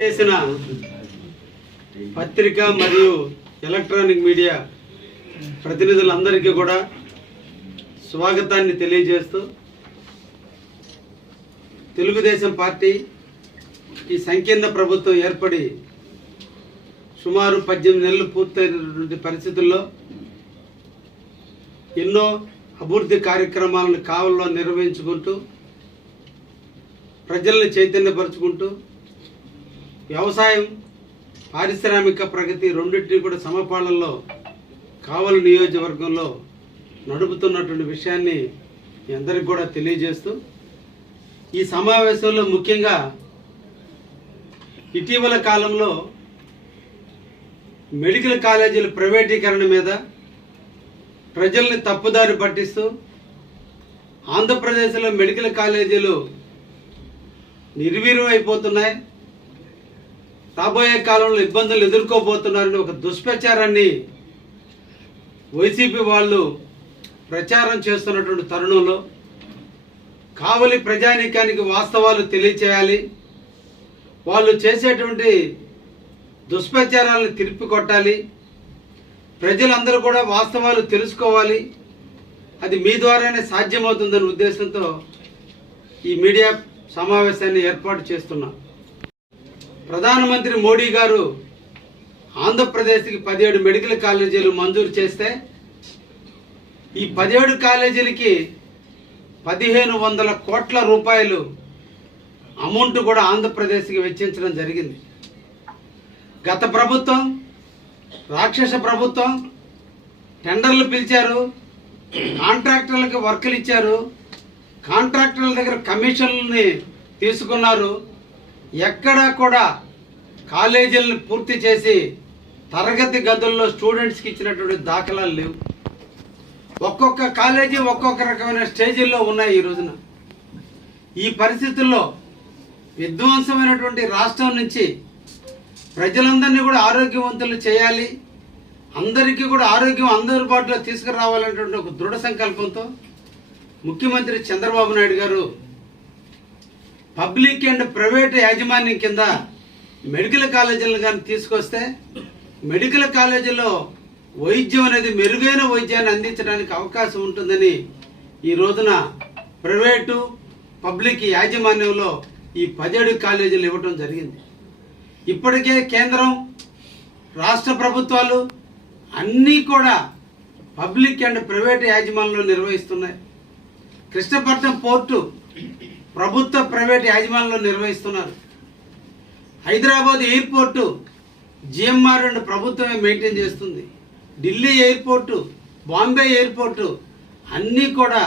చేసిన పత్రిక మరియు ఎలక్ట్రానిక్ మీడియా ప్రతినిధులందరికీ కూడా స్వాగతాన్ని తెలియజేస్తూ, తెలుగుదేశం పార్టీ ఈ సంకీర్ణ ప్రభుత్వం ఏర్పడి సుమారు 18 నెలలు పూర్తయినటువంటి పరిస్థితుల్లో ఎన్నో అభివృద్ధి కార్యక్రమాలను కావల్లో నిర్వహించుకుంటూ ప్రజల్ని చైతన్యపరుచుకుంటూ వ్యవసాయం, పారిశ్రామిక ప్రగతి రెండింటినీ కూడా సమపాలనలో కావలి నియోజకవర్గంలో నడుపుతున్నటువంటి విషయాన్ని మీ అందరికి కూడా తెలియజేస్తూ, ఈ సమావేశంలో ముఖ్యంగా ఇటీవల కాలంలో మెడికల్ కాలేజీల ప్రైవేటీకరణ మీద ప్రజల్ని తప్పుదారి పట్టిస్తూ ఆంధ్రప్రదేశ్లో మెడికల్ కాలేజీలు నిర్వీర్యం అయిపోతున్నాయి, రాబోయే కాలంలో ఇబ్బందులు ఎదుర్కోబోతున్నారని ఒక దుష్ప్రచారాన్ని వైసీపీ వాళ్ళు ప్రచారం చేస్తున్నటువంటి తరుణంలో కావలి ప్రజానీకానికి వాస్తవాలు తెలియచేయాలి, వాళ్ళు చేసేటువంటి దుష్ప్రచారాలను తిరిపికొట్టాలి, ప్రజలందరూ కూడా వాస్తవాలు తెలుసుకోవాలి, అది మీ ద్వారానే సాధ్యమవుతుందనే ఉద్దేశంతో ఈ మీడియా సమావేశాన్ని ఏర్పాటు చేస్తున్నాం. ప్రధానమంత్రి మోడీ గారు ఆంధ్రప్రదేశ్కి 17 మెడికల్ కాలేజీలు మంజూరు చేస్తే ఈ 17 కాలేజీలకి 1500 కోట్ల రూపాయలు అమౌంట్ కూడా ఆంధ్రప్రదేశ్కి వెచ్చించడం జరిగింది. గత ప్రభుత్వం, రాక్షస ప్రభుత్వం టెండర్లు పిలిచారు, కాంట్రాక్టర్లకు వర్కులు ఇచ్చారు, కాంట్రాక్టర్ల దగ్గర కమిషన్లని తీసుకున్నారు. ఎక్కడా కూడా కాలేజీలను పూర్తి చేసి తరగతి గదుల్లో స్టూడెంట్స్కి ఇచ్చినటువంటి దాఖలాలు లేవు. ఒక్కొక్క కాలేజీ ఒక్కొక్క రకమైన స్టేజీల్లో ఉన్నాయి ఈ రోజున. ఈ పరిస్థితుల్లో విధ్వంసమైనటువంటి రాష్ట్రం నుంచి ప్రజలందరినీ కూడా ఆరోగ్యవంతులు చేయాలి, అందరికీ కూడా ఆరోగ్యం అందుబాటులో తీసుకురావాలనేటువంటి ఒక దృఢ సంకల్పంతో ముఖ్యమంత్రి చంద్రబాబు నాయుడు గారు పబ్లిక్ అండ్ ప్రైవేట్ యాజమాన్యం కింద మెడికల్ కాలేజీలను కానీ తీసుకొస్తే మెడికల్ కాలేజీలో వైద్యం అనేది మెరుగైన వైద్యాన్ని అందించడానికి అవకాశం ఉంటుందని ఈ రోజున ప్రైవేటు పబ్లిక్ యాజమాన్యంలో ఈ 17 కాలేజీలు ఇవ్వటం జరిగింది. ఇప్పటికే కేంద్రం, రాష్ట్ర ప్రభుత్వాలు అన్నీ కూడా పబ్లిక్ అండ్ ప్రైవేట్ యాజమాన్యంలో నిర్వహిస్తున్నాయి. కృష్ణపట్నం పోర్టు ప్రభుత్వ ప్రైవేట్ యాజమాన్యంలో నిర్వహిస్తున్నారు. హైదరాబాద్ ఎయిర్పోర్టు జిఎంఆర్ అండ్ ప్రభుత్వమే మెయింటైన్ చేస్తుంది. ఢిల్లీ ఎయిర్పోర్టు, బాంబే ఎయిర్పోర్టు అన్నీ కూడా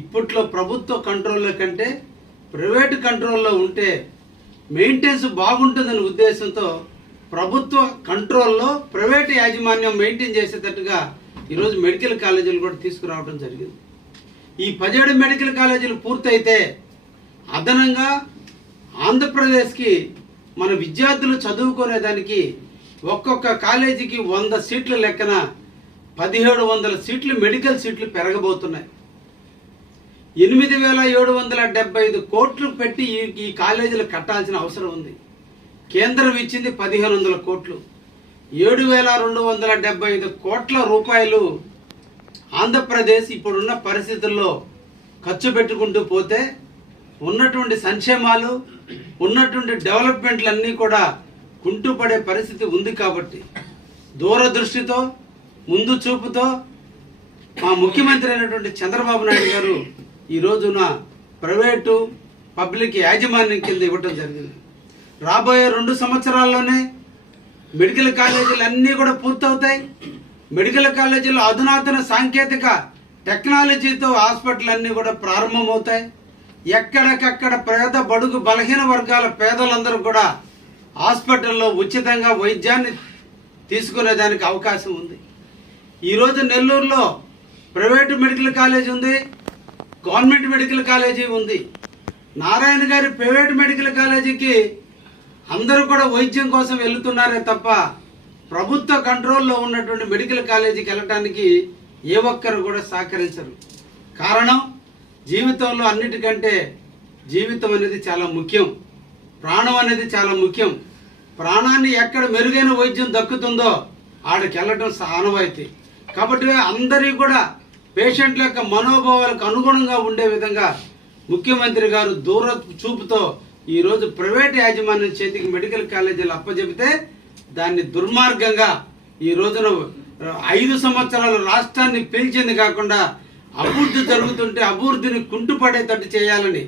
ఇప్పట్లో ప్రభుత్వ కంట్రోల్లో కంటే ప్రైవేటు కంట్రోల్లో ఉంటే మెయింటెనెన్స్ బాగుంటుందనే ఉద్దేశంతో ప్రభుత్వ కంట్రోల్లో ప్రైవేటు యాజమాన్యం మెయింటైన్ చేసేటట్టుగా ఈరోజు మెడికల్ కాలేజీలు కూడా తీసుకురావడం జరిగింది. ఈ 17 మెడికల్ కాలేజీలు పూర్తయితే అదనంగా ఆంధ్రప్రదేశ్కి మన విద్యార్థులు చదువుకునేదానికి ఒక్కొక్క కాలేజీకి 100 సీట్ల లెక్కన 1700 సీట్లు మెడికల్ సీట్లు పెరగబోతున్నాయి. 8,775 కోట్లు పెట్టి ఈ కాలేజీలు కట్టాల్సిన అవసరం ఉంది. కేంద్రం ఇచ్చింది 1,500 కోట్లు. 7,275 కోట్ల రూపాయలు ఆంధ్రప్రదేశ్ ఇప్పుడున్న పరిస్థితుల్లో ఖర్చు పెట్టుకుంటూ పోతే ఉన్నటువంటి సంక్షేమాలు, ఉన్నటువంటి డెవలప్మెంట్లన్నీ కూడా కుంటుపడే పరిస్థితి ఉంది. కాబట్టి దూరదృష్టితో, ముందు చూపుతో మా ముఖ్యమంత్రి అయినటువంటి చంద్రబాబు నాయుడు గారు ఈ రోజున ప్రైవేటు పబ్లిక్ యాజమాన్యం కింద ఇవ్వటం జరిగింది. రాబోయే 2 సంవత్సరాల్లోనే మెడికల్ కాలేజీలు అన్నీ కూడా పూర్తవుతాయి. మెడికల్ కాలేజీలో అధునాతన సాంకేతిక టెక్నాలజీతో హాస్పిటల్ అన్నీ కూడా ప్రారంభమవుతాయి. ఎక్కడికక్కడ పేద, బడుగు, బలహీన వర్గాల పేదలందరూ కూడా హాస్పిటల్లో ఉచితంగా వైద్యాన్ని తీసుకునేదానికి అవకాశం ఉంది. ఈరోజు నెల్లూరులో ప్రైవేటు మెడికల్ కాలేజ్ ఉంది, గవర్నమెంట్ మెడికల్ కాలేజీ ఉంది. నారాయణ గారి ప్రైవేట్ మెడికల్ కాలేజీకి అందరూ కూడా వైద్యం కోసం వెళ్తున్నారే తప్ప ప్రభుత్వ కంట్రోల్లో ఉన్నటువంటి మెడికల్ కాలేజీకి వెళ్ళటానికి ఏ ఒక్కరు కూడా సహకరించరు. కారణం జీవితంలో అన్నిటికంటే జీవితం అనేది చాలా ముఖ్యం, ప్రాణం అనేది చాలా ముఖ్యం. ప్రాణాన్ని ఎక్కడ మెరుగైన వైద్యం దక్కుతుందో ఆడికి వెళ్ళటం ఆనవాయితీ. కాబట్టి అందరికీ కూడా పేషెంట్ల యొక్క మనోభావాలకు అనుగుణంగా ఉండే విధంగా ముఖ్యమంత్రి గారు దూర చూపుతో ఈరోజు ప్రైవేట్ యాజమాన్యం చేతికి మెడికల్ కాలేజీలు అప్పచెబితే దాన్ని దుర్మార్గంగా ఈ రోజున 5 సంవత్సరాలు రాష్ట్రాన్ని పీల్చింది కాకుండా అభివృద్ధి జరుగుతుంటే అభివృద్ధిని కుంటుపడేటట్టు చేయాలని,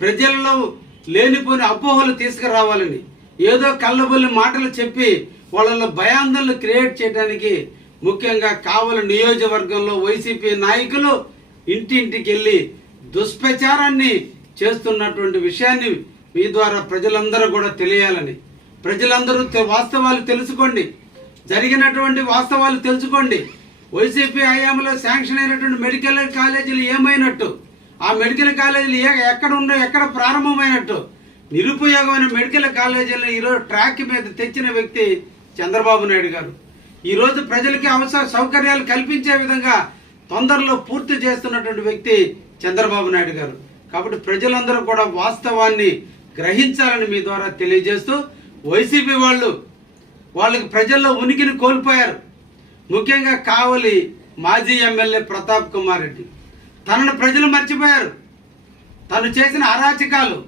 ప్రజలలో లేనిపోని అపోహలు తీసుకురావాలని, ఏదో కళ్ళబొల్లి మాటలు చెప్పి వాళ్ళలో భయాందోళనలు క్రియేట్ చేయడానికి ముఖ్యంగా కావలి నియోజకవర్గంలో వైసీపీ నాయకులు ఇంటింటికి వెళ్ళి దుష్ప్రచారాన్ని చేస్తున్నటువంటి విషయాన్ని మీ ద్వారా ప్రజలందరూ కూడా తెలియాలని, ప్రజలందరూ వాస్తవాలు తెలుసుకోండి, జరిగినటువంటి వాస్తవాలు తెలుసుకోండి. వైసీపీ హయాంలో శాంక్షన్ అయినటువంటి మెడికల్ కాలేజీలు ఏమైనట్టు, ఆ మెడికల్ కాలేజీలు ఎక్కడ ఉండో ఎక్కడ ప్రారంభమైనట్టు, నిరుపయోగమైన మెడికల్ కాలేజీలను ఈరోజు ట్రాక్ మీద తెచ్చిన వ్యక్తి చంద్రబాబు నాయుడు గారు. ఈరోజు ప్రజలకి అవసర సౌకర్యాలు కల్పించే విధంగా తొందరలో పూర్తి చేస్తున్నటువంటి వ్యక్తి చంద్రబాబు నాయుడు గారు. కాబట్టి ప్రజలందరూ కూడా వాస్తవాన్ని గ్రహించాలని మీ ద్వారా తెలియజేస్తూ, వైసీపీ వాళ్ళకి ప్రజల్లో ఉనికిని కోల్పోయారు. ముఖ్యంగా కావలి మాజీ ఎమ్మెల్యే ప్రతాప్ కుమార్ రెడ్డి తనను ప్రజలు మర్చిపోయారు. తను చేసిన అరాచకాలు,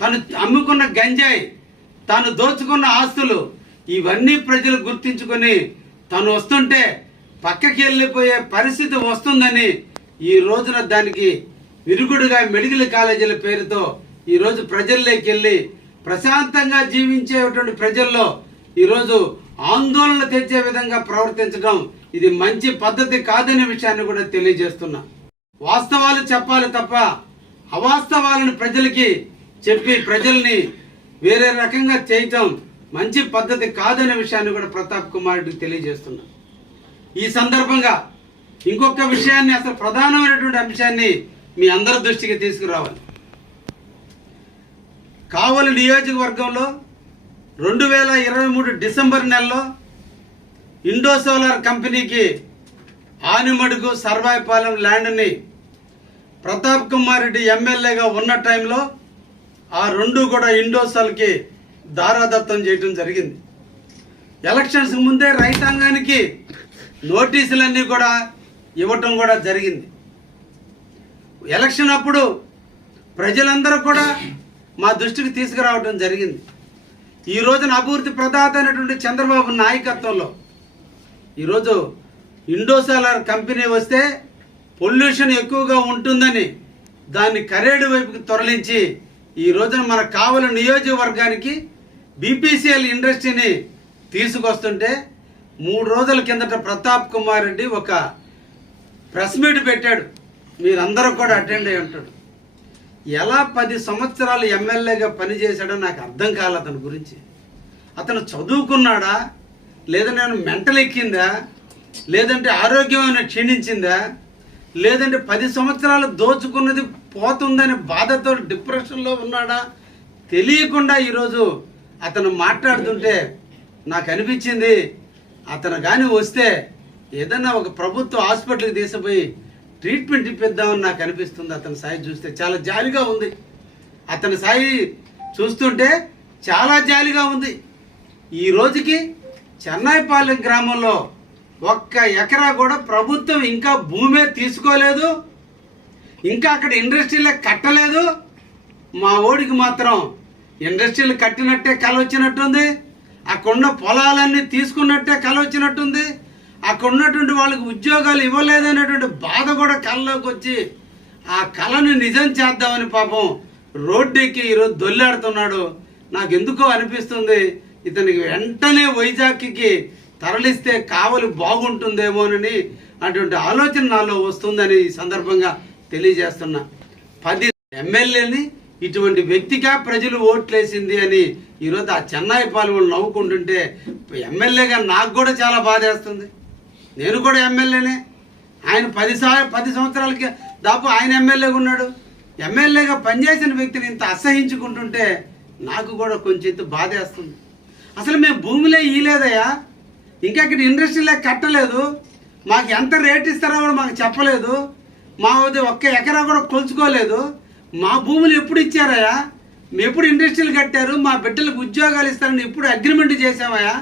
తను అమ్ముకున్న గంజాయి, తాను దోచుకున్న ఆస్తులు ఇవన్నీ ప్రజలు గుర్తించుకొని తను వస్తుంటే పక్కకి వెళ్ళిపోయే పరిస్థితి వస్తుందని ఈ రోజున దానికి విరుగుడుగా మెడికల్ కాలేజీల పేరుతో ఈరోజు ప్రజల్లోకి వెళ్ళి ప్రశాంతంగా జీవించేటువంటి ప్రజల్లో ఈరోజు ఆందోళన తెచ్చే విధంగా ప్రవర్తించడం ఇది మంచి పద్ధతి కాదనే విషయాన్ని కూడా తెలియజేస్తున్నా. వాస్తవాలు చెప్పాలి తప్ప అవాస్తవాలను ప్రజలకి చెప్పి ప్రజల్ని వేరే రకంగా చేయటం మంచి పద్ధతి కాదనే విషయాన్ని కూడా ప్రతాప్ కుమార్ రెడ్డికి తెలియజేస్తున్నా. ఈ సందర్భంగా ఇంకొక విషయాన్ని, అసలు ప్రధానమైనటువంటి అంశాన్ని మీ అందరి దృష్టికి తీసుకురావాలి. కావలి నియోజకవర్గంలో 2023 డిసెంబర్ నెలలో ఇండో సోలార్ కంపెనీకి ఆనిమడుగు సర్వాయిపాలెం ల్యాండ్ని ప్రతాప్ కుమార్ రెడ్డి ఎమ్మెల్యేగా ఉన్న టైంలో ఆ రెండు కూడా ఇండోసాల్కి దారాదత్తం చేయడం జరిగింది. ఎలక్షన్స్ ముందే రైతాంగానికి నోటీసులన్నీ కూడా ఇవ్వటం కూడా జరిగింది. ఎలక్షన్ అప్పుడు ప్రజలందరూ కూడా మా దృష్టికి తీసుకురావడం జరిగింది. ఈ రోజున అభివృద్ధి ప్రదాత అయినటువంటి చంద్రబాబు నాయకత్వంలో ఈరోజు ఇండో సోలార్ కంపెనీ వస్తే పొల్యూషన్ ఎక్కువగా ఉంటుందని దాన్ని కరేడు వైపుకి తరలించి ఈ రోజున మన కావలి నియోజకవర్గానికి బీపీసీఎల్ ఇండస్ట్రీని తీసుకొస్తుంటే 3 రోజుల కిందట ప్రతాప్ కుమార్ రెడ్డి ఒక ప్రెస్ మీట్ పెట్టాడు. మీరందరూ కూడా అటెండ్ అయి ఉంటాడు. ఎలా 10 సంవత్సరాలు ఎమ్మెల్యేగా పనిచేశాడో నాకు అర్థం కాలేదు అతని గురించి. అతను చదువుకున్నాడా, లేదా నేను మెంటల్ ఎక్కిందా, లేదంటే ఆరోగ్యమైన క్షీణించిందా, లేదంటే 10 సంవత్సరాలు దోచుకున్నది పోతుందని బాధతో డిప్రెషన్లో ఉన్నాడా తెలియకుండా ఈరోజు అతను మాట్లాడుతుంటే నాకు అనిపించింది, అతను కానీ వస్తే ఏదన్నా ఒక ప్రభుత్వ హాస్పిటల్కి తీసుకుపోయి ట్రీట్మెంట్ ఇప్పిద్దామని నాకు అనిపిస్తుంది. అతని స్థాయి చూస్తే చాలా జాలిగా ఉంది. అతని స్థాయి చూస్తుంటే చాలా జాలిగా ఉంది. ఈ రోజుకి చెన్నైపాలెం గ్రామంలో 1 ఎకరా కూడా ప్రభుత్వం ఇంకా భూమే తీసుకోలేదు, ఇంకా అక్కడ ఇండస్ట్రీలే కట్టలేదు. మా ఓడికి మాత్రం ఇండస్ట్రీలు కట్టినట్టే కల వచ్చినట్టుంది, అక్కడున్న పొలాలన్నీ తీసుకున్నట్టే కల వచ్చినట్టుంది, అక్కడ ఉన్నటువంటి వాళ్ళకి ఉద్యోగాలు ఇవ్వలేదనేటువంటి బాధ కూడా కళ్ళలోకి వచ్చి ఆ కళను నిజం చేద్దామని పాపం రోడ్డుకి ఈరోజు దొల్లాడుతున్నాడు. నాకు ఎందుకో అనిపిస్తుంది ఇతనికి వెంటనే వైజాగ్కి తరలిస్తే కావలి బాగుంటుందేమోనని అటువంటి ఆలోచన నాలో వస్తుందని ఈ సందర్భంగా తెలియజేస్తున్నా. 10 ఎమ్మెల్యేని ఇటువంటి వ్యక్తిగా ప్రజలు ఓట్లేసింది అని ఈరోజు ఆ చెన్నైపాలెం వాళ్ళు నవ్వుకుంటుంటే ఎమ్మెల్యేగా నాకు కూడా చాలా బాధేస్తుంది. నేను కూడా ఎమ్మెల్యేనే. ఆయన 10 సంవత్సరాలకి దాపు ఆయన ఎమ్మెల్యేగా ఉన్నాడు. ఎమ్మెల్యేగా పనిచేసిన వ్యక్తిని ఇంత అసహించుకుంటుంటే నాకు కూడా కొంచెం బాధేస్తుంది. అసలు మేము భూమిలో ఇయ్యలేదయ్యా, ఇంకా ఇక్కడ ఇండస్ట్రీలే కట్టలేదు, మాకు ఎంత రేట్ ఇస్తారో కూడా మాకు చెప్పలేదు, మా ఒక్క ఎకరా కూడా కొలుచుకోలేదు. మా భూములు ఎప్పుడు ఇచ్చారయ్యా? మేము ఎప్పుడు ఇండస్ట్రీలు కట్టారు? మా బిడ్డలకు ఉద్యోగాలు ఇస్తారని ఎప్పుడు అగ్రిమెంట్ చేసామయ్యా?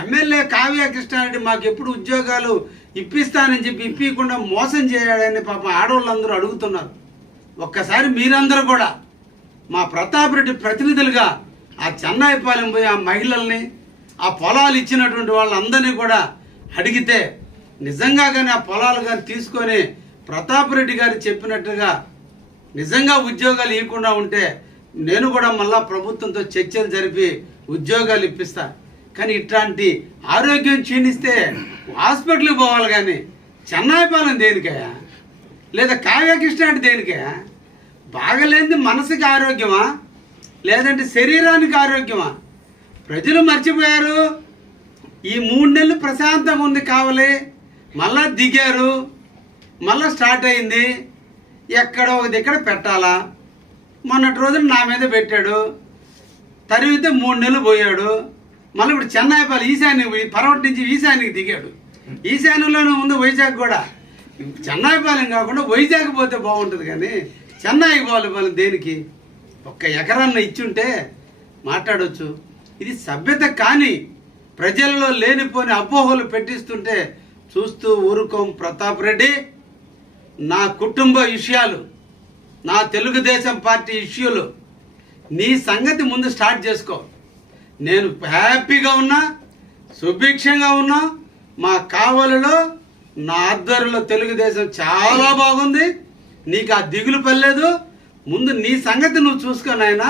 ఎమ్మెల్యే కావ్య కృష్ణారెడ్డి మాకు ఎప్పుడు ఉద్యోగాలు ఇప్పిస్తానని చెప్పి ఇప్పకుండా మోసం చేయాడని పాపం ఆడవాళ్ళందరూ అడుగుతున్నారు. ఒక్కసారి మీరందరూ కూడా మా ప్రతాప్ రెడ్డి ప్రతినిధులుగా ఆ చెన్నాయిపాలెం పోయి ఆ మహిళల్ని, ఆ పొలాలు ఇచ్చినటువంటి వాళ్ళందరినీ కూడా అడిగితే నిజంగా కానీ ఆ పొలాలు కానీ తీసుకొని ప్రతాప్ రెడ్డి గారు చెప్పినట్టుగా నిజంగా ఉద్యోగాలు ఇవ్వకుండా ఉంటే నేను కూడా మళ్ళా ప్రభుత్వంతో చర్చలు జరిపి ఉద్యోగాలు ఇప్పిస్తా. కానీ ఇట్లాంటి ఆరోగ్యం క్షీణిస్తే హాస్పిటల్కి పోవాలి, కానీ చెన్నాయిపాలెం దేనికయ్యా? లేదా కావ్యకృష్ణ అంటే దేనికయ్యా? బాగలేనిది మనసుకి ఆరోగ్యమా లేదంటే శరీరానికి ఆరోగ్యమా? ప్రజలు మర్చిపోయారు. ఈ 3 నెలలు ప్రశాంతంగా ఉంది కావాలి, మళ్ళా దిగారు, మళ్ళా స్టార్ట్ అయింది. ఎక్కడో ఒక దగ్గర పెట్టాలా? మొన్నటి రోజున నా మీద పెట్టాడు, తరివితే 3 నెలలు పోయాడు. మళ్ళీ ఇప్పుడు చెన్నాయిపాలెం ఈశాన్య పర్వటి నుంచి ఈశాన్యకి దిగాడు. ఈశాన్యంలోనే ఉంది వైజాగ్ కూడా. చెన్నాయిపాలెం కాకుండా వైజాగ్ పోతే బాగుంటుంది, కానీ చెన్నైకి పోవాలి దేనికి? ఒక్క ఎకరాన్న ఇచ్చుంటే మాట్లాడవచ్చు. ఇది సభ్యత కానీ ప్రజల్లో లేనిపోని అపోహలు పెట్టిస్తుంటే చూస్తూ ఊరుకోం. ప్రతాప్ రెడ్డి, నా కుటుంబ విషయాలు, నా తెలుగుదేశం పార్టీ ఇష్యూలు నీ సంగతి ముందు స్టార్ట్ చేసుకో. నేను హ్యాపీగా ఉన్నా, సుభిక్షంగా ఉన్నా. మా కావలిలో నా ఆధ్వర్యంలో తెలుగుదేశం చాలా బాగుంది. నీకు ఆ దిగులు పర్లేదు. ముందు నీ సంగతి నువ్వు చూసుకో నాయనా.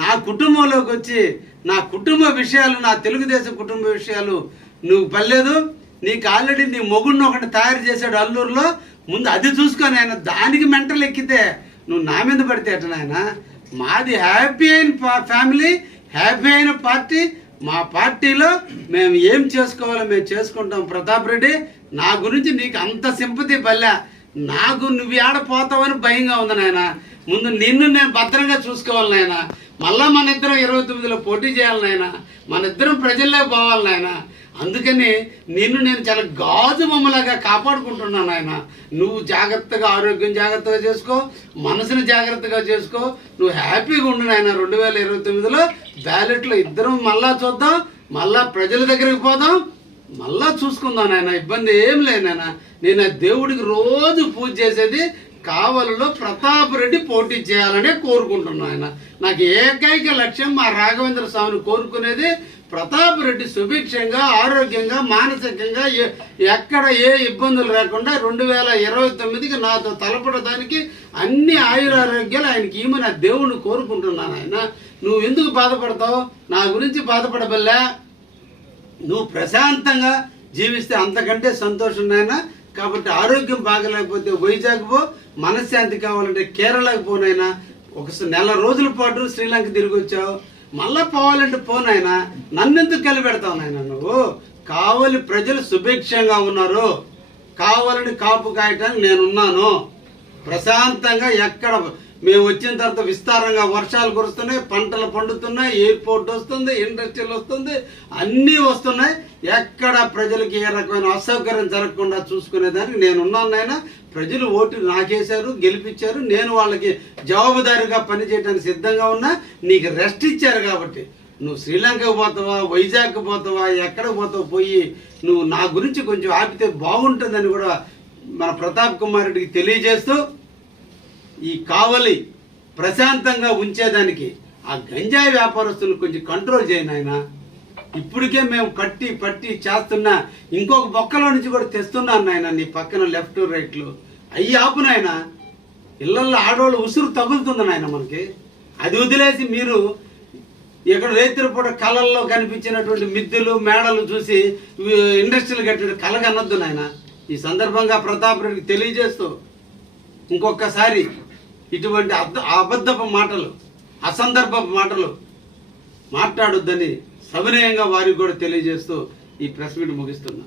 నా కుటుంబంలోకి వచ్చి నా కుటుంబ విషయాలు, నా తెలుగుదేశం కుటుంబ విషయాలు నువ్వు పర్లేదు. నీకు ఆల్రెడీ నీ మొగుడిని ఒకటి తయారు చేశాడు అల్లూరులో, ముందు అది చూసుకొని ఆయన దానికి మెంటలు ఎక్కితే నువ్వు నా మీద పడితే ఎట్ట నాయన? మాది హ్యాపీ అయిన ఫ్యామిలీ, హ్యాపీ అయిన పార్టీ. మా పార్టీలో మేము ఏం చేసుకోవాలో మేము చేసుకుంటాం. ప్రతాప్ రెడ్డి, నా గురించి నీకు అంత సింపతి పల్లె. నాకు నువ్వు ఏడపోతావని భయంగా ఉంది నాయన. ముందు నిన్ను నేను భద్రంగా చూసుకోవాలి నాయన. మళ్ళా మన ఇద్దరం 29లో పోటీ చేయాలి నాయన. మన ఇద్దరం ప్రజల్లోకి పోవాలి నాయన. అందుకని నిన్ను నేను చాలా గాజు బొమ్మలాగా కాపాడుకుంటున్నాను ఆయన. నువ్వు జాగ్రత్తగా ఆరోగ్యం జాగ్రత్తగా చేసుకో, మనసుని జాగ్రత్తగా చేసుకో. నువ్వు హ్యాపీగా ఉండు నాయన. 2029లో బ్యాలెట్లో ఇద్దరం మళ్ళా చూద్దాం, మళ్ళా ప్రజల దగ్గరికి పోదాం, మళ్ళా చూసుకుందాం నాయన. ఇబ్బంది ఏం లేదు నాయన. నేను ఆ దేవుడికి రోజు పూజ చేసేది కావలిలో ప్రతాప్ రెడ్డి పోటీ చేయాలనే కోరుకుంటున్నాను ఆయన. నాకు ఏకైక లక్ష్యం మా రాఘవేంద్ర స్వామిని కోరుకునేది ప్రతాప్ రెడ్డి సుభిక్షంగా, ఆరోగ్యంగా, మానసికంగా ఎక్కడ ఏ ఇబ్బందులు లేకుండా 2029కి నాతో తలపడడానికి అన్ని ఆయురారోగ్యాలు ఆయనకి ఈమె నా దేవుణ్ణి కోరుకుంటున్నాను ఆయన. నువ్వు ఎందుకు బాధపడతావు? నా గురించి బాధపడబల్లా. నువ్వు ప్రశాంతంగా జీవిస్తే అంతకంటే సంతోషం నాయన. కాబట్టి ఆరోగ్యం బాగలేకపోతే వైజాగ్ పో, మనశ్శాంతి కావాలంటే కేరళకు పోనైనా. ఒక నెల రోజుల పాటు శ్రీలంక తిరిగి వచ్చావు, మళ్ళా పోవాలంటే పోనైనా. నన్నెందుకు కలిపెడతావు నాయన నువ్వు? కావలి ప్రజలు సుభిక్షంగా ఉన్నారు, కావాలని కాపు కాయటానికి నేనున్నాను. ప్రశాంతంగా ఎక్కడ మేము వచ్చిన తర్వాత విస్తారంగా వర్షాలు కురుస్తున్నాయి, పంటలు పండుతున్నాయి, ఎయిర్పోర్ట్ వస్తుంది, ఇండస్ట్రీలు వస్తుంది, అన్నీ వస్తున్నాయి. ఎక్కడ ప్రజలకి ఏ రకమైన అసౌకర్యం జరగకుండా చూసుకునేదానికి నేనున్నాను నాయన. ప్రజలు ఓటు నాకేశారు, గెలిపించారు. నేను వాళ్ళకి జవాబుదారీగా పనిచేయడానికి సిద్ధంగా ఉన్నా. నీకు రెస్ట్ ఇచ్చారు కాబట్టి నువ్వు శ్రీలంకకు పోతావా, వైజాగ్కి పోతావా, ఎక్కడికి పోతావు పోయి నువ్వు నా గురించి కొంచెం ఆపితే బాగుంటుందని కూడా మన ప్రతాప్ కుమార్ రెడ్డికి తెలియజేస్తూ, ఈ కావలి ప్రశాంతంగా ఉంచేదానికి ఆ గంజాయి వ్యాపారస్తులు కొంచెం కంట్రోల్ చేయను ఆయన. ఇప్పటికే మేము కట్టి పట్టి చేస్తున్నా, ఇంకొక బొక్కలో నుంచి కూడా తెస్తున్నాను నాయన. నీ పక్కన లెఫ్ట్ రైట్లు అయ్యి ఆపు నాయన. ఇళ్లలో ఆడవాళ్ళు ఉసురు తగులుతుంది నాయన మనకి. అది వదిలేసి మీరు ఇక్కడ రైతుల పూట కళల్లో కనిపించినటువంటి మిద్దెలు మేడలు చూసి ఇండస్ట్రీలు కట్టే కళ కనొద్దు నాయన. ఈ సందర్భంగా ప్రతాప్ రెడ్డికి తెలియజేస్తూ ఇంకొకసారి ఇటువంటి అబద్ధపు మాటలు, అసందర్భపు మాటలు మాట్లాడొద్దని సవినయంగా వారికి కూడా తెలియజేస్తూ ఈ ప్రెస్ మీట్ ముగిస్తున్నా.